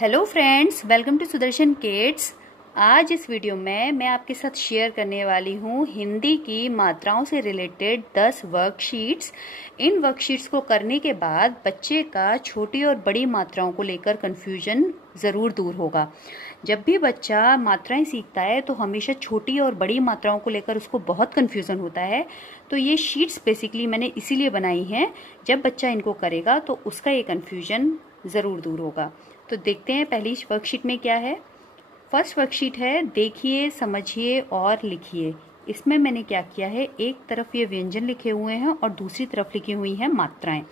Hello friends, welcome to Sudarshan kids. आज इस video में मैं आपके साथ शेयर करने वाली हूँ हिंदी की मात्राओं से रिलेटेड 10 वर्कशीट्स। इन वर्कशीट्स को करने के बाद बच्चे का छोटी और बड़ी मात्राओं को लेकर कन्फ्यूजन ज़रूर दूर होगा। जब भी बच्चा मात्राएं सीखता है तो हमेशा छोटी और बड़ी मात्राओं को लेकर उसको बहुत कन्फ्यूज़न होता है। तो ये शीट्स बेसिकली मैंने इसीलिए बनाई हैं, जब बच्चा इनको करेगा तो उसका ये कन्फ्यूजन ज़रूर दूर होगा। तो देखते हैं पहली वर्कशीट में क्या है। फर्स्ट वर्कशीट है देखिए, समझिए और लिखिए। इसमें मैंने क्या किया है, एक तरफ ये व्यंजन लिखे हुए हैं और दूसरी तरफ लिखी हुई हैं मात्राएं।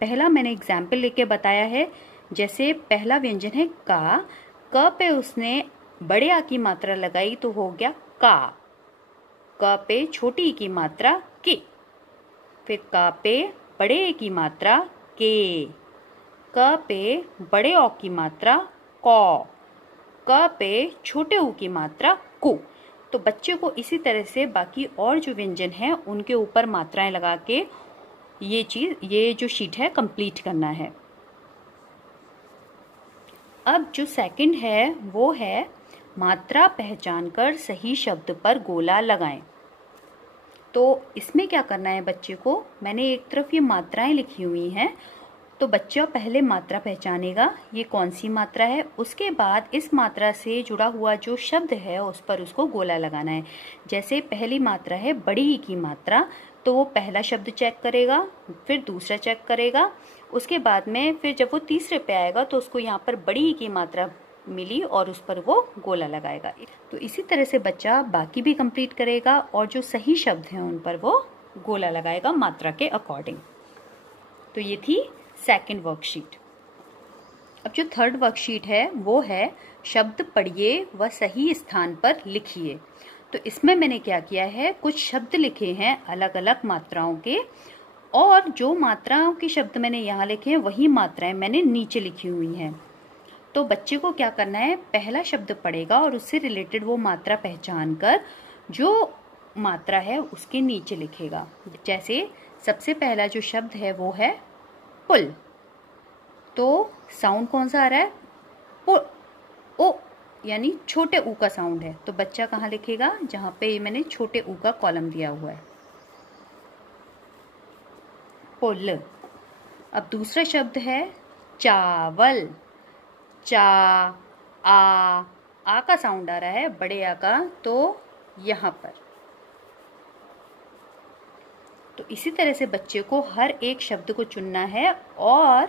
पहला मैंने एग्जाम्पल लेके बताया है। जैसे पहला व्यंजन है का, क पे उसने बड़े आ की मात्रा लगाई तो हो गया का। क पे छोटी ई की मात्रा के, फिर का पे बड़े ए की मात्रा के, क पे बड़े औ की मात्रा कौ, क पे छोटे ऊ की मात्रा कु। तो बच्चे को इसी तरह से बाकी और जो व्यंजन हैं उनके ऊपर मात्राएं लगा के ये जो शीट है कंप्लीट करना है। अब जो सेकंड है वो है मात्रा पहचान कर सही शब्द पर गोला लगाएं। तो इसमें क्या करना है बच्चे को, मैंने एक तरफ ये मात्राएं लिखी हुई हैं, तो बच्चा पहले मात्रा पहचानेगा ये कौन सी मात्रा है। उसके बाद इस मात्रा से जुड़ा हुआ जो शब्द है उस पर उसको गोला लगाना है। जैसे पहली मात्रा है बड़ी ई की मात्रा, तो वो पहला शब्द चेक करेगा, फिर दूसरा चेक करेगा, उसके बाद में फिर जब वो तीसरे पे आएगा तो उसको यहाँ पर बड़ी ई की मात्रा मिली और उस पर वो गोला लगाएगा। तो इसी तरह से बच्चा बाकी भी कंप्लीट करेगा और जो सही शब्द हैं उन पर वो गोला लगाएगा मात्रा के अकॉर्डिंग। तो ये थी सेकंड वर्कशीट। अब जो थर्ड वर्कशीट है वो है शब्द पढ़िए व सही स्थान पर लिखिए। तो इसमें मैंने क्या किया है, कुछ शब्द लिखे हैं अलग अलग मात्राओं के, और जो मात्राओं के शब्द मैंने यहाँ लिखे हैं वही मात्राएं मैंने नीचे लिखी हुई हैं। तो बच्चे को क्या करना है, पहला शब्द पढ़ेगा और उससे रिलेटेड वो मात्रा पहचान कर जो मात्रा है उसके नीचे लिखेगा। जैसे सबसे पहला जो शब्द है वो है पुल, तो साउंड कौन सा आ रहा है, पुल, ओ, यानी छोटे ऊ का साउंड है। तो बच्चा कहाँ लिखेगा, जहाँ पे मैंने छोटे ऊ का कॉलम दिया हुआ है, पुल। अब दूसरा शब्द है चावल, आ का साउंड आ रहा है बड़े आ का, तो यहाँ पर। तो इसी तरह से बच्चे को हर एक शब्द को चुनना है और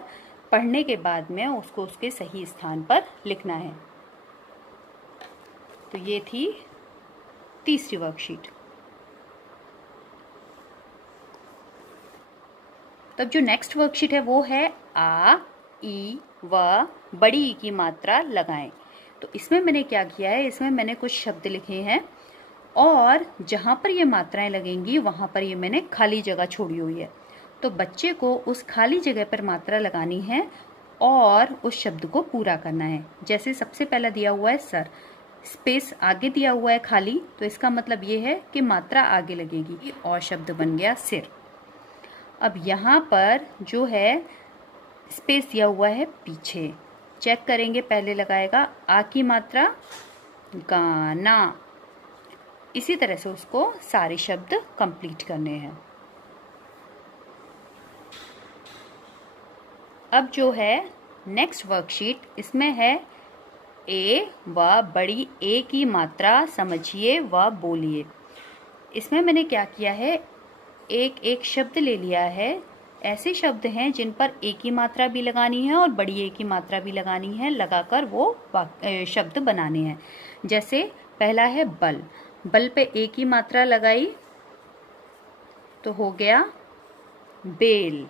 पढ़ने के बाद में उसको उसके सही स्थान पर लिखना है। तो ये थी तीसरी वर्कशीट। तब जो नेक्स्ट वर्कशीट है वो है आ, ई व बड़ी ई की मात्रा लगाएं। तो इसमें मैंने क्या किया है, इसमें मैंने कुछ शब्द लिखे हैं और जहाँ पर ये मात्राएं लगेंगी वहाँ पर ये मैंने खाली जगह छोड़ी हुई है। तो बच्चे को उस खाली जगह पर मात्रा लगानी है और उस शब्द को पूरा करना है। जैसे सबसे पहला दिया हुआ है सर, स्पेस आगे दिया हुआ है खाली, तो इसका मतलब ये है कि मात्रा आगे लगेगी और शब्द बन गया सिर। अब यहाँ पर जो है स्पेस दिया हुआ है पीछे, चेक करेंगे, पहले लगाएगा आ की मात्रा गाना। इसी तरह से उसको सारे शब्द कंप्लीट करने हैं। अब जो है नेक्स्ट वर्कशीट, इसमें है ए व बड़ी ए की मात्रा समझिए व बोलिए। इसमें मैंने क्या किया है, एक एक शब्द ले लिया है। ऐसे शब्द हैं जिन पर ए की मात्रा भी लगानी है और बड़ी ए की मात्रा भी लगानी है, लगाकर वो शब्द बनाने हैं। जैसे पहला है बल, बल पे ए की मात्रा लगाई तो हो गया बेल।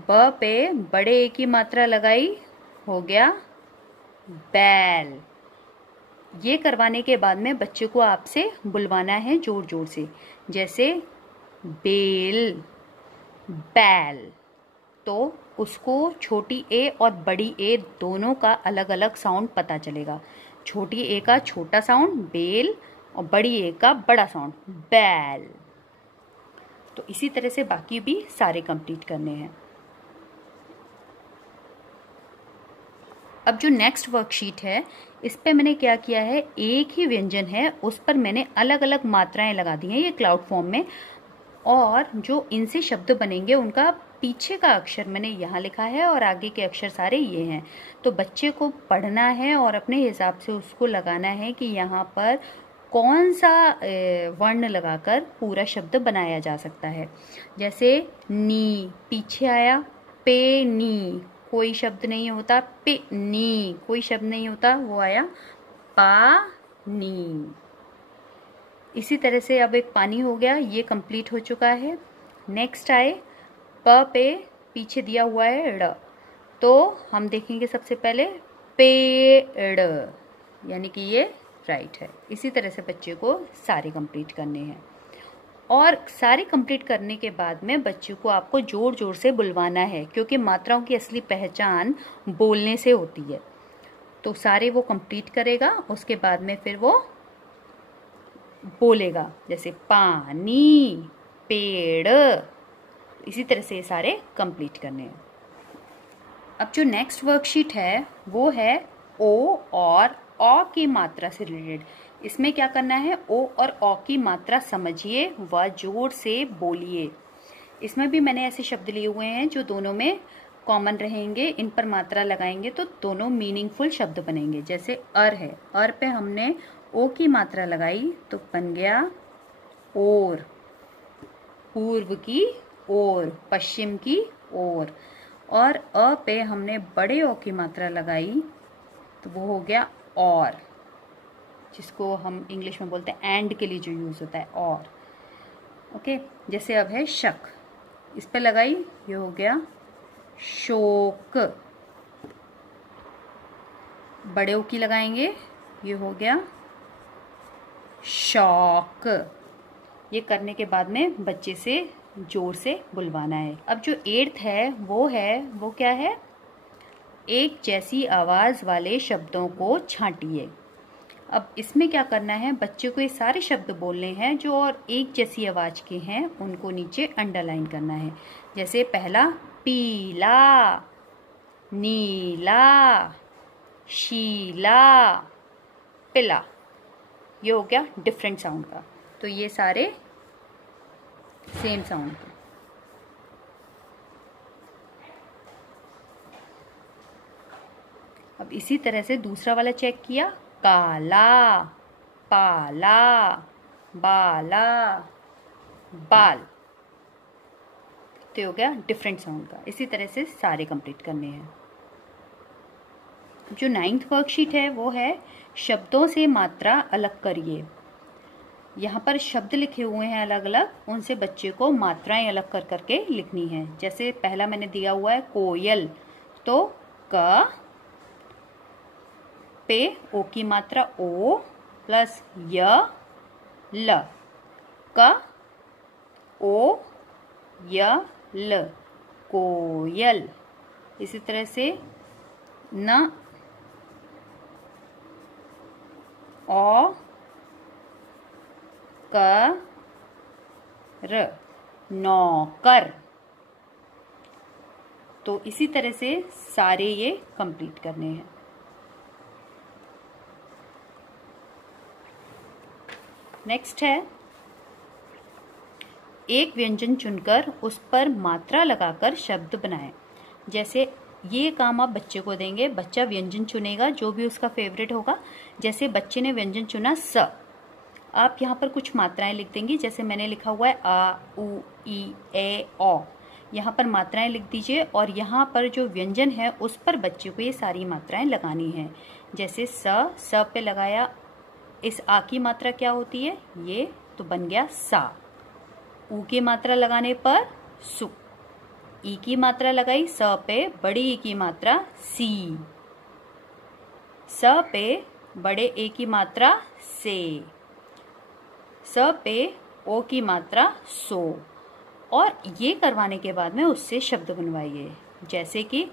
ब पे बड़े ए की मात्रा लगाई हो गया बैल। ये करवाने के बाद में बच्चे को आपसे बुलवाना है जोर जोर से, जैसे बेल, बैल। तो उसको छोटी ए और बड़ी ए दोनों का अलग अलग साउंड पता चलेगा। छोटी ए का छोटा साउंड बेल और बड़ी ए का बड़ा साउंड बैल। तो इसी तरह से बाकी भी सारे कंप्लीट करने हैं। अब जो नेक्स्ट वर्कशीट है इस पे मैंने क्या किया है, एक ही व्यंजन है उस पर मैंने अलग अलग मात्राएं लगा दी हैं ये क्लाउड फॉर्म में, और जो इनसे शब्द बनेंगे उनका पीछे का अक्षर मैंने यहाँ लिखा है और आगे के अक्षर सारे ये हैं। तो बच्चे को पढ़ना है और अपने हिसाब से उसको लगाना है कि यहाँ पर कौन सा वर्ण लगाकर पूरा शब्द बनाया जा सकता है। जैसे नी पीछे आया, पे नी कोई शब्द नहीं होता, पे नी कोई शब्द नहीं होता, वो आया पा नी। इसी तरह से अब एक पानी हो गया, ये कंप्लीट हो चुका है। नेक्स्ट आए प पे पीछे दिया हुआ है ड़, तो हम देखेंगे सबसे पहले पेड़, यानी कि ये राइट है। इसी तरह से बच्चे को सारे कंप्लीट करने हैं, और सारे कंप्लीट करने के बाद में बच्चे को आपको जोर जोर से बुलवाना है, क्योंकि मात्राओं की असली पहचान बोलने से होती है। तो सारे वो कंप्लीट करेगा, उसके बाद में फिर वो बोलेगा, जैसे पानी, पेड़। इसी तरह से ये सारे कंप्लीट करने हैं। अब जो नेक्स्ट वर्कशीट है वो है ओ और औ की मात्रा से रिलेटेड। इसमें क्या करना है, ओ और औ की मात्रा समझिए व जोर से बोलिए। इसमें भी मैंने ऐसे शब्द लिए हुए हैं जो दोनों में कॉमन रहेंगे, इन पर मात्रा लगाएंगे तो दोनों मीनिंगफुल शब्द बनेंगे। जैसे अर है, अर पे हमने ओ की मात्रा लगाई तो बन गया ओर, पूर्व की ओर, पश्चिम की ओर। और अ पे हमने बड़े ओ की मात्रा लगाई तो वो हो गया और, जिसको हम इंग्लिश में बोलते हैं एंड के लिए जो यूज होता है, और। ओके, जैसे अब है शक, इस पे लगाई, ये हो गया शोक। बड़े ओ की लगाएंगे, ये हो गया शौक। ये करने के बाद में बच्चे से जोर से बुलवाना है। अब जो 8th है वो क्या है, एक जैसी आवाज वाले शब्दों को छांटिए। अब इसमें क्या करना है, बच्चे को ये सारे शब्द बोलने हैं जो और एक जैसी आवाज के हैं, उनको नीचे अंडरलाइन करना है। जैसे पहला पीला, नीला, शीला, पिला, ये हो गया डिफरेंट साउंड का। तो ये सारे सेम साउंड के। अब इसी तरह से दूसरा वाला चेक किया, काला, पाला, बाला, बाल, तो हो गया डिफरेंट साउंड का। इसी तरह से सारे कंप्लीट करने हैं। जो 9th वर्कशीट है वो है शब्दों से मात्रा अलग करिए। यहाँ पर शब्द लिखे हुए हैं अलग अलग, उनसे बच्चे को मात्राएं अलग कर करके लिखनी है। जैसे पहला मैंने दिया हुआ है कोयल, तो क पे ओ की मात्रा ओ प्लस य ल, क ओ य ल, कोयल। इसी तरह से न ओ क र, नौकर। तो इसी तरह से सारे ये कंप्लीट करने हैं। नेक्स्ट है एक व्यंजन चुनकर उस पर मात्रा लगाकर शब्द बनाएं। जैसे ये काम आप बच्चे को देंगे, बच्चा व्यंजन चुनेगा जो भी उसका फेवरेट होगा। जैसे बच्चे ने व्यंजन चुना स, आप यहाँ पर कुछ मात्राएं लिख देंगी। जैसे मैंने लिखा हुआ है आ, उ, ई, ए, ओ, यहाँ पर मात्राएं लिख दीजिए, और यहाँ पर जो व्यंजन है उस पर बच्चे को ये सारी मात्राएं लगानी है। जैसे स पे लगाया, इस आ की मात्रा क्या होती है, ये, तो बन गया सा। ऊ की मात्रा लगाने पर सु, ई की मात्रा लगाई स पे, बड़ी ई की मात्रा सी, स पे बड़े ए की मात्रा से, स पे ओ की मात्रा सो। और ये करवाने के बाद में उससे शब्द बनवाइए। जैसे कि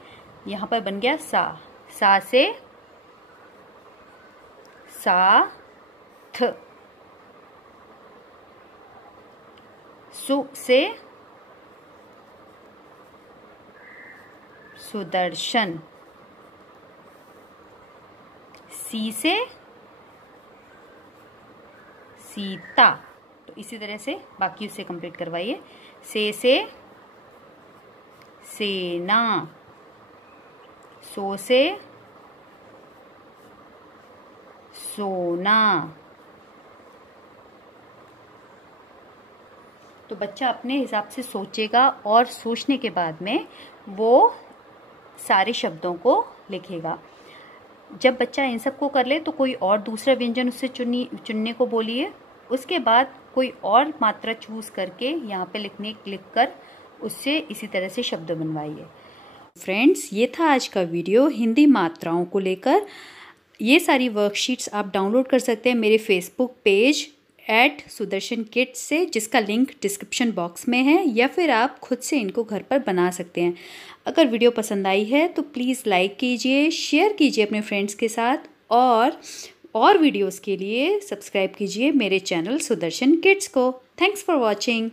यहाँ पर बन गया सा से साथ, सु से सुदर्शन, सी से सीता, तो इसी तरह से बाकी उससे कंप्लीट करवाइए। से सेना, सो से सोना। तो बच्चा अपने हिसाब से सोचेगा और सोचने के बाद में वो सारे शब्दों को लिखेगा। जब बच्चा इन सब को कर ले तो कोई और दूसरा व्यंजन उससे चुनने को बोलिए। उसके बाद कोई और मात्रा चूज करके यहाँ पे लिखकर उससे इसी तरह से शब्द बनवाइए। फ्रेंड्स, ये था आज का वीडियो हिंदी मात्राओं को लेकर। ये सारी वर्कशीट्स आप डाउनलोड कर सकते हैं मेरे फेसबुक पेज @सुदर्शन किड्स से, जिसका लिंक डिस्क्रिप्शन बॉक्स में है, या फिर आप खुद से इनको घर पर बना सकते हैं। अगर वीडियो पसंद आई है तो प्लीज़ लाइक कीजिए, शेयर कीजिए अपने फ्रेंड्स के साथ, और वीडियोस के लिए सब्सक्राइब कीजिए मेरे चैनल सुदर्शन किड्स को। Thanks for watching.